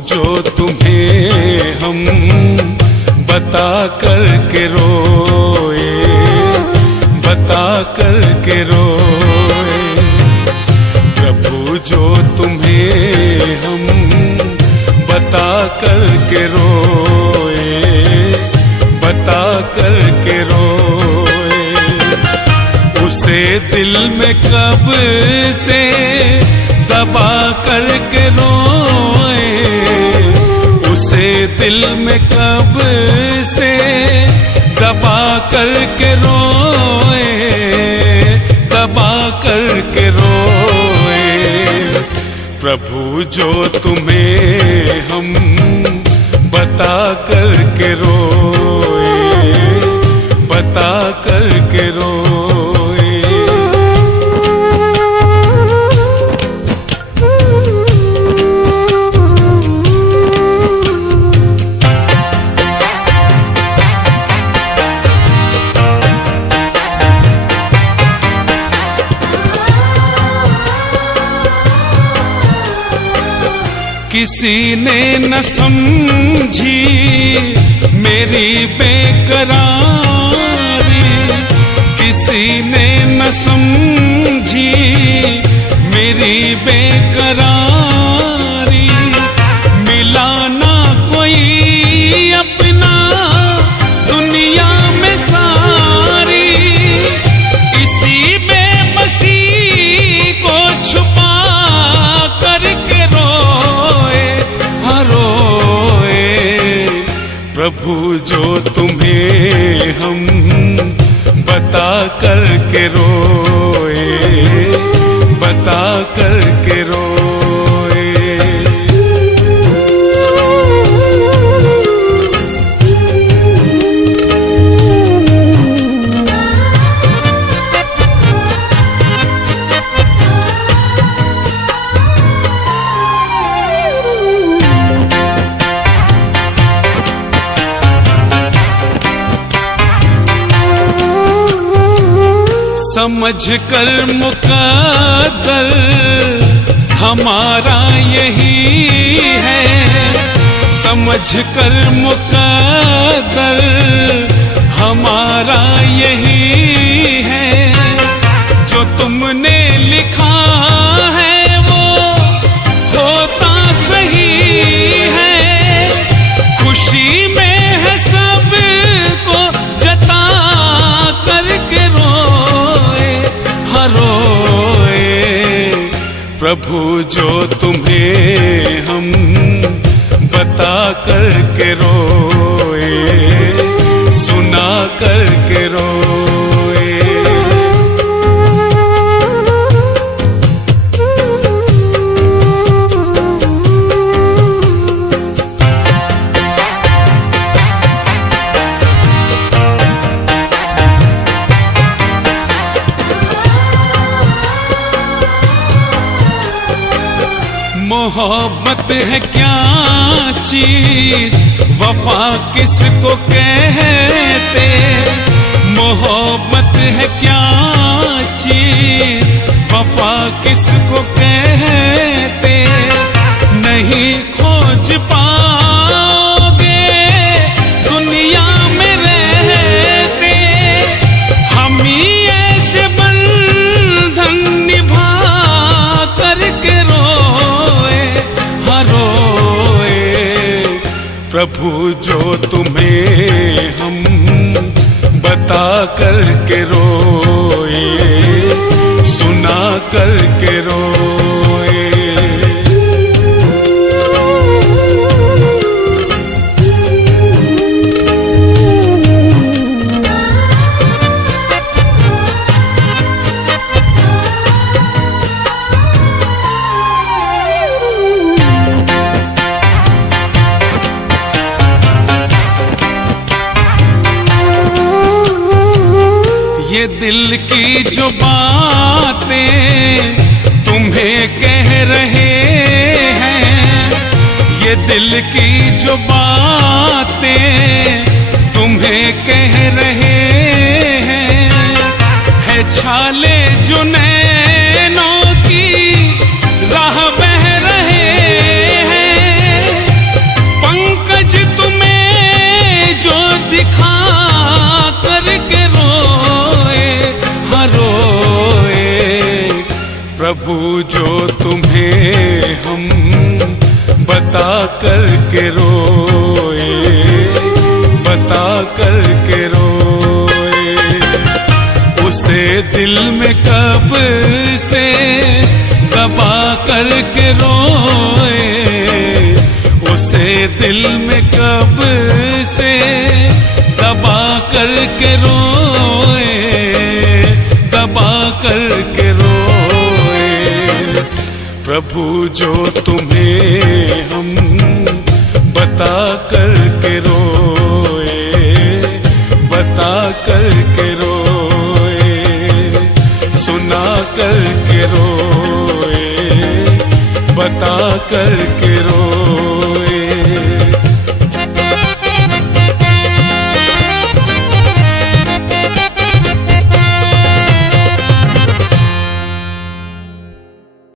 जो तुम्हें हम बता कर के रोए, बता कर के रोए। प्रभु जो तुम्हें हम बता कर के रोए, बता कर के रोए। उसे दिल में कब से दबा कर के रोए, उसे दिल में कब से दबा कर के रोए, दबा कर के रोए। प्रभु जो तुम्हें हम बता कर के रोए, बता कर के रोए। किसी ने न समझी मेरी बेकरारी, किसी ने न समझी मेरी बेकरारी। मिला ना कोई अपना दुनिया में सारी, इसी बेबसी को छुपा करके प्रभु जो तुम्हें हम बता कर के रोए, बता कर के रोए। समझ कर मुकद्दर हमारा यही है, समझ कर मुकद्दर हमारा यही है। जो तुमने लिखा है वो होता सही है, खुशी में है सबको जता करके प्रभु जो तुम्हें हम बता कर के रोए, सुना कर के रोए। मोहब्बत है क्या चीज, वफा किसको कहते। मोहब्बत है क्या चीज, वफा किसको कहते। नहीं खोज पाओगे दुनिया में रहते, हम ही ऐसे बंधन निभा करके प्रभु जो तुम्हें हम बता कर के रोए, सुना कर के रोए। ये दिल की जो बातें तुम्हें कह रहे हैं, ये दिल की जो बातें तुम्हें कह रहे हैं, है छाले जो नैनों की राह बह रहे हैं। प्रभु जो तुम्हें हम बता कर के रोए, बता कर के रोए, उसे दिल में कब से दबा कर के रोए, उसे दिल में कब से दबा कर के रोए, दबा कर के रोए। प्रभु जो तुम्हें हम बता कर के रोए, बता कर के रोए, सुना कर के रोए, बता कर के रोए।